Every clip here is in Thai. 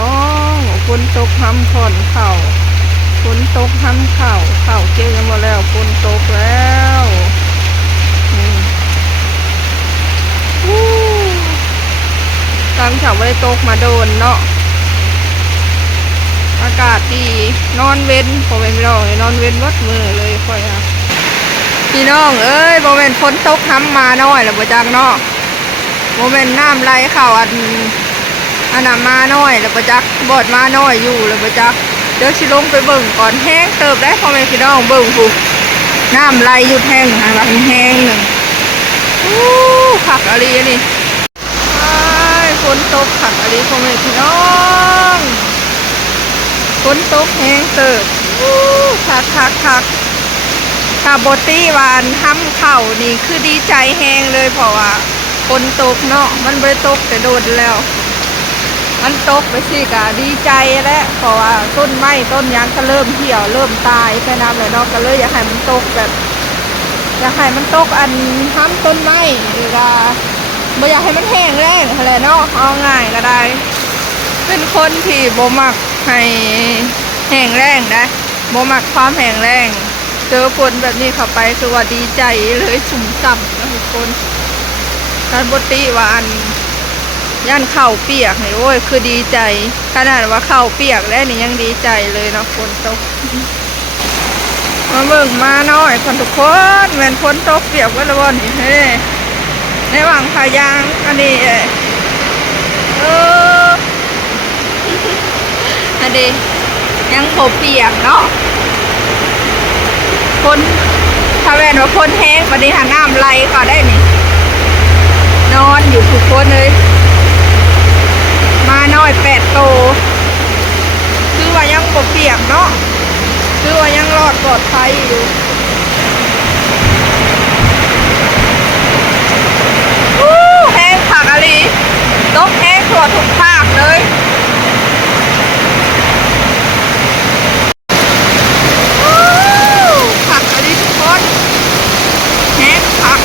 น้องฝนตกทำผ่อนเข่าฝนตกทำเข่าเกี่ยวกันหมดแล้วฝนตกแล้วนี่ตั้งจากไว้ตกมาโดนเนาะอากาศดีนอนเว้นพอเป็นพี่น้องนอนเว้นวัดมือเลยค่อยค่ะพี่น้องเอ้ยโมเมนฝนตกทำมาหน่อยแล้วบ่จังเนาะโมเมนน้ำไหลเข่าอันน่ะมาหน่อยแล้วบ่จักบดมาหน่อยอยู่แล้วบ่จักเดี๋ยวสิลงไปเบิ่งก่อนแห้งเติบได้พอเป็นพี่น้องเบิ่งผูน้ำไหลหยุดแห้งอะไรแห้งหนึ่งผักอะไรนี่ฝนตกผักอะไรพอเป็นพี่น้องฝนตกแห้งเติบคักถ้าบตี้วานทำเข่านี่คือดีใจแห้งเลยเพราะว่าฝนตกเนาะมันไม่ตกแต่โดนแล้วมันตกไปสิกะดีใจแล้วเพราะว่าต้นไม้ต้นยางก็เริ่มเหี่ยวเริ่มตายแค่น้ำเลยเนาะก็เลยอยากให้มันตกแบบอยากให้มันตกอันห้ามต้นไม้หรือว่าไม่อยากให้มันแห้งแล้งอะไรเนาะเอาง่ายก็ได้เป็นคนที่บ่มักให้แห้งแล้งนะบ่มักความแห้งแล้งเจอฝนแบบนี้เข้าไปคือว่าดีใจเลยชุ่มฉ่ำนะทุกคนการบติว่าอันย่านเข่าเปียกนี่โอ้ยคือดีใจขนาดว่าเข่าเปียกแล้วนี่ยังดีใจเลยเนาะฝนตกมาเบิ่งมาหน่อยคนทุกคนเหมือนฝนตกเปียกวันละวันนี่เฮ้ในหว่างพายางอันนี้อันนี้ยังโผเปียกเนาะฝนถ้าแวนว่าฝนแห้งวันนี้หาน้ำไหลก็ได้นี่นอนอยู่ทุกคนเลยมาน้อย8 โตคือว่ายังบ่เปียกเนาะคือว่ายังรอดปลอดภัยอยู่แห้งผักอะไรตกแห้งทั่วทุกภาคเลยผักอะไรทุกคนแห้งผัก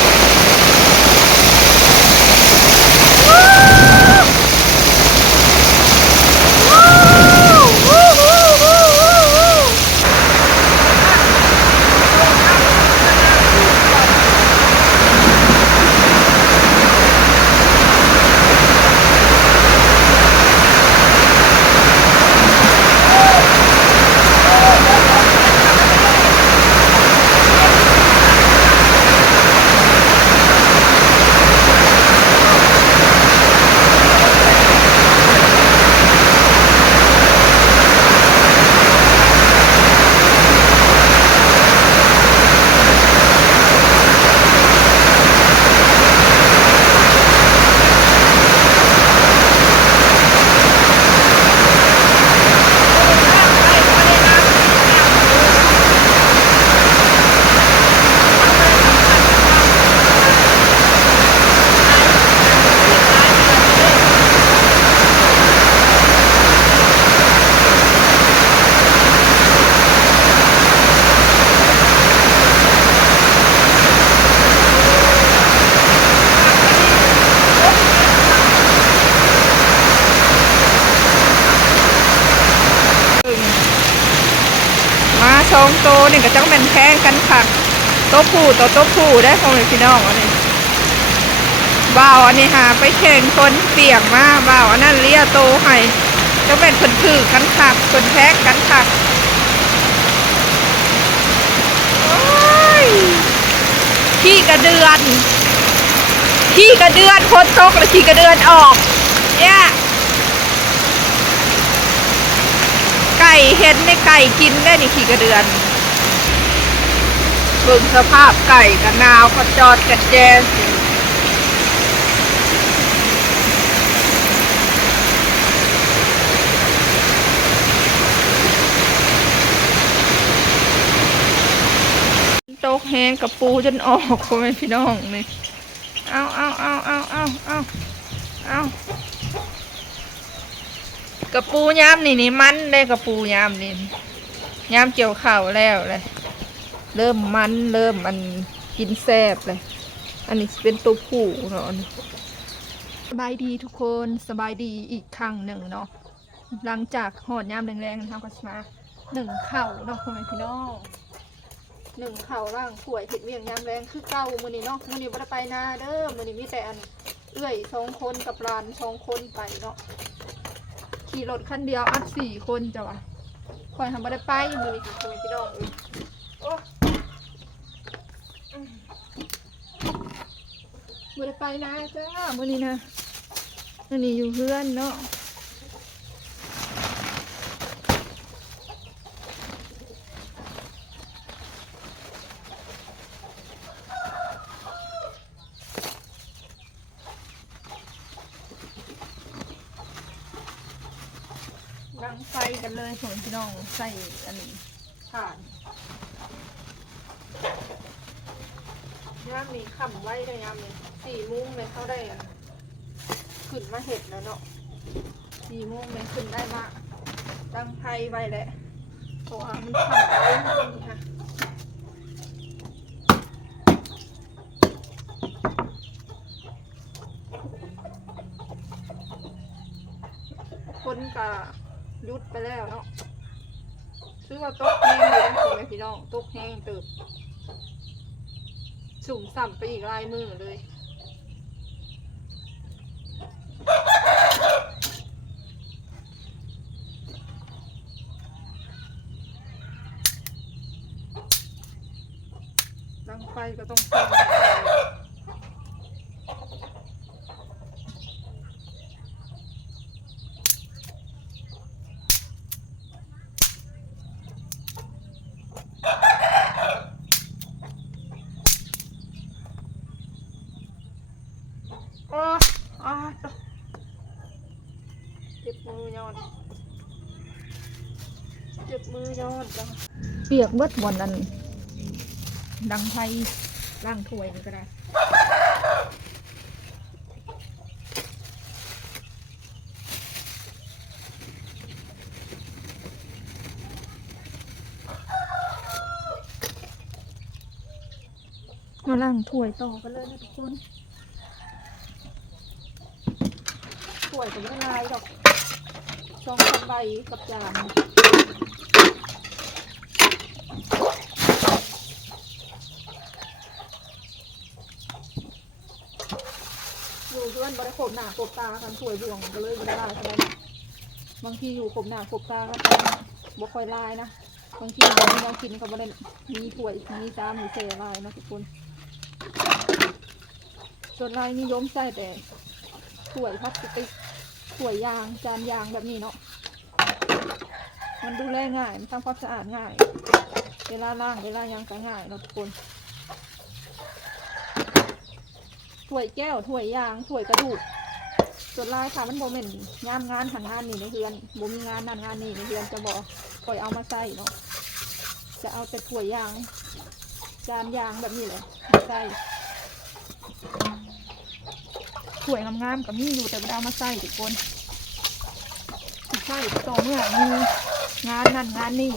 2 โตนี่ก็จังเป็นแข่งกันค่ะโตผู้ต่อโตผู้ได้ของพี่น้องอันนี้บ่าวอันนี้หาไปแข่งคนเปียกมาบ่าวอันนั้นเลี้ยโตให้จังเป็นคนถือกันค่ะคนแพ้กันค่ะขี้กระเดือนคนตกแล้วขี้กระเดือนออกเนี่ยไก่เห็นในไก่กินได้นี่ขี้กระเดือนเบิ่งสภาพไก่กันนาวกระจอดกระแจโต๊ะแห้งกับปูจนออกพ่อแม่พี่น้องนี่เอากระปูย้ำนี่มันเลยกระปูย้ำนี่ย้ำเกี่ยวข้าวแล้วเลยเริ่มมันเริ่มมันกินแซ่บเลยอันนี้เป็นตัวผู้เนาะสบายดีทุกคนสบายดีอีกครั้งหนึ่งเนาะ หลังจากหอดยามแรงๆทำก็มาหนึ่งเข่าเนาะพ่อแม่พี่น้องหนึ่งเข่าล่างถ้วยเห็ดเวียงยามแรงคือเก่ามื้อนี้เนาะมื้อนี้บ่ได้ไปนาเด้อมื้อนี้มีแต่อันเอื้อย2 คนกับหลาน2 คนไปเนาะขี่รถคันเดียวอัด4 คนจ้ะวะค่อยทำบ่ได้ไปมื้อนี้ค่ะพ่อแม่พี่น้องโอ้บ่ได้ไปนาจ้ามื้อนี้นะมื้อนี้อยู่เพื่อนเนาะดังไฟกันเลยผมพี่น้องใส่อันนี้ถ่านย่ามนี้ขำไว้ได้ย่ามนี้4 โมงเลยเข้าได้ขึ้นมาเห็ดแล้วเนาะ4 โมงเลยขึ้นได้มาดังไฟไว้แหละเพราะว่ามันขำไว้นี่ค่ะคนกะยุดไปแล้วเนาะซื้อว่าตกแห้งเลยนะคุณแม่พี่น้องตกแห้งเติบสุ่มสัมไปอีกลายมือเลยดังไฟก็ต้องใส่เจ็บมือยอดเจ็บมือยอดจังเปียกเบิดบนนั้นดังไฟล่างถ้วยนี่ก็ได้มาล่างถ้วยต่อกันเลยนะทุกคนถ้วยก็ไม่ลายดอก2 ใบกับจานอยู่เพื่อนบริโภคหนาขบตากันถ้วยบ่วงก็เลยบริลายกันบางทีอยู่ขบหนาขบตากันบ่ค่อยลายนะบางทีเรากินก็บ่ได้มีถ้วยมีจานมีเศษลายนะทุกคนส่วนลายนิยมใส่แต่ถ้วยพลาสติกถ้วยยางจานยางแบบนี้เนาะมันดูแลง่ายมันทำความสะอาดง่ายเวลาล้างเวลายังก็ง่ายเนาะทุกคนถ้วยแก้วถ้วยยางถ้วยกระดูกส่วนลายค่ะมันโมเมนต์งานหันงานนี่ในเรือนบ่มีงานนั่นงานนี่ในเรือนจะบอกปล่อยเอามาใส่เนาะจะเอาแต่ถ้วยยางจานยางแบบนี้เลยมาใส่ถ้วยงามๆกับมีอยู่แต่ไม่ได้เอามาใส่ทุกคนใช่ต่อเมื่อมีงานนั่นงานนี่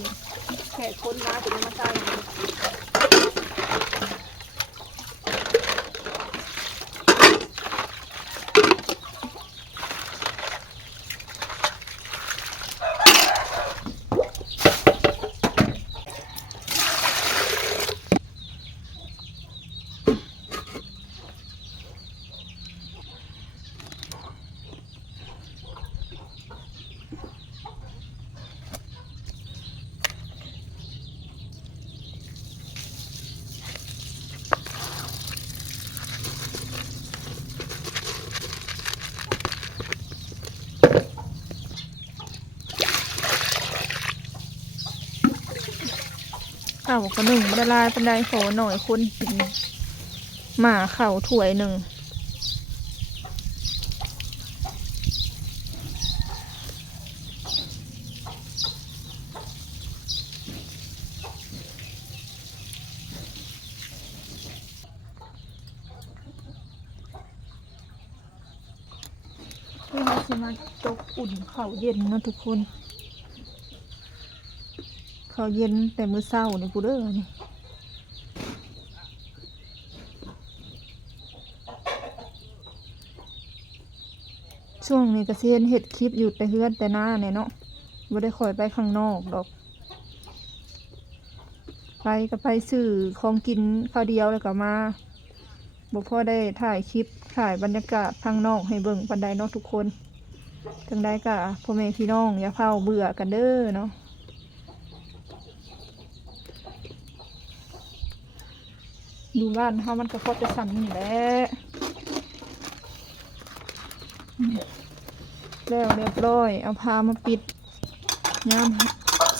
แขกคนมาถึงมาใส่ข้าวก็1ละลายเป็นไดโขหน่อยคนกินหมาข้าวถ้วย1เพื่อที่มาจกอุ่นข้าวเย็นนะทุกคนข้าวเย็นแต่มื้อเช้านี่กูเด้อนี่ช่วงนี้ นี้ก็สิเห็นเฮ็ดคลิปอยู่แต่เฮือนแต่หน้าเนี่ยเนาะบ่ได้ค่อยไปข้างนอกดอกไปก็ไปซื้อของกินข้าวเดียวแล้วก็มาบ่พอได้ถ่ายคลิปถ่ายบรรยากาศข้างนอกให้เบิ่งปานใดเนาะทุกคนจังใดก็พ่อแม่พี่น้องอย่าเฝ้าเบื่อกันเด้อเนาะดูบ้านเฮามันก็พอจะสั่นนี่แหละแล้วเรียบร้อยเอาผ้ามาปิดยาม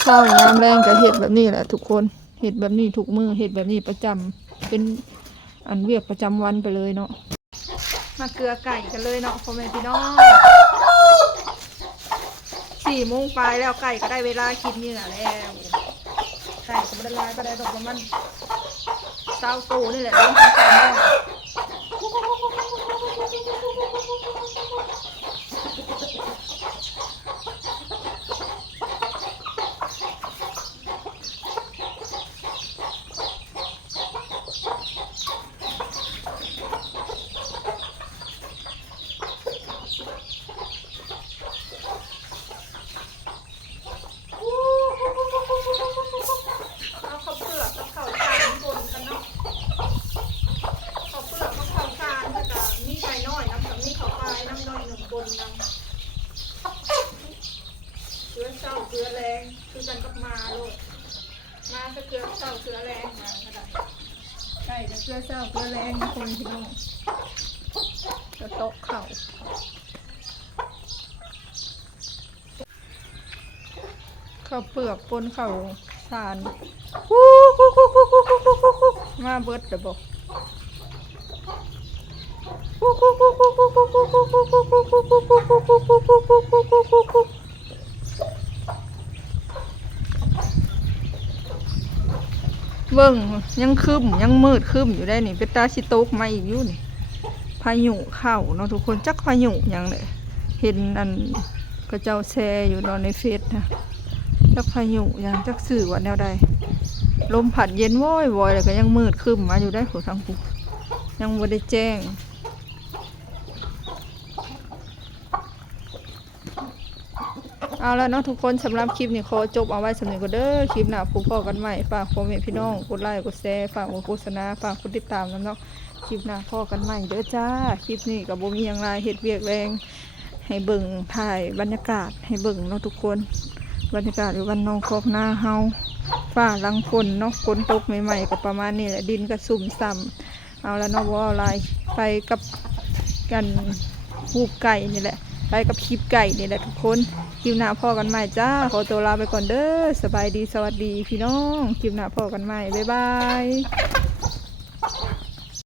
เช้ายามแรงก็เฮ็ดแบบนี้แหละทุกคนเฮ็ดแบบนี้ทุกมื้อเฮ็ดแบบนี้ประจำเป็นอันเวียกประจำวันไปเลยเนาะมาเกลือไก่กันเลยเนาะพ่อแม่พี่น้อง4 โมงไปแล้วไก่ก็ได้เวลากินเหยื่อแล้วไก่ก็ไม่ได้ลายก็ได้ดอกประมาณ20 ตัวนี่แหละเลี้ยงกันแล้วเกลือเศร้าเกลือแรงคือกันกับมาโลดมาก็เกลือเศร้าเกลือแรงมาก็ได้ใช่จะเกลือเศร้าเกลือแรงคนพี่น้องจะโต๊ะเข่าข้าวเปลือกปนข้าวสารมาเบิดเดี๋ยวบอกเบิ่งยังคืมยังมืดคืมอยู่ได้นี่เป็นตาชิโตกมาอีกอยู่นี่พายุเข้าเนาะทุกคนจักพายุยังเลยเห็นอันกระเจ้าแชร์อยู่นอนในเฟซนะจักพายุยังจักสื่อว่าแนวใดลมผัดเย็นว้อยๆแล้วก็ยังมืดคืมมาอยู่ได้หัวทางกูยังบ่ได้แจ้งเอาแล้วเนาะทุกคนสำหรับคลิปนี้ขอจบเอาไว้สำหรับก็เด้อคลิปหน้าพบกันใหม่ฝากพ่อแม่พี่น้องกดไลค์กดแชร์ฝากโฆษณาฝากกดติดตามน้ำเนาะคลิปหน้าพบกันใหม่เด้อจ้าคลิปนี้กับบ่มีอย่างไรเฮ็ดเวียกแรงให้เบิ่งถ่ายบรรยากาศให้เบิ่งเนาะทุกคนบรรยากาศอยู่วันนองคอกหน้าเฮาฟ้าลังฝนเนาะฝนตกใหม่ๆก็ประมาณนี้แหละดินก็สุ่มซ้ำเอาแล้วเนาะว่าอะไรไปกับกันหูบไก่นี่แหละไปกับคลิปไก่นี่แหละทุกคนคลิปหน้าพ่อกันใหม่จ้าขอตัวลาไปก่อนเด้อสบายดีสวัสดีพี่น้องคลิปหน้าพ่อกันใหม่บ๊ายบาย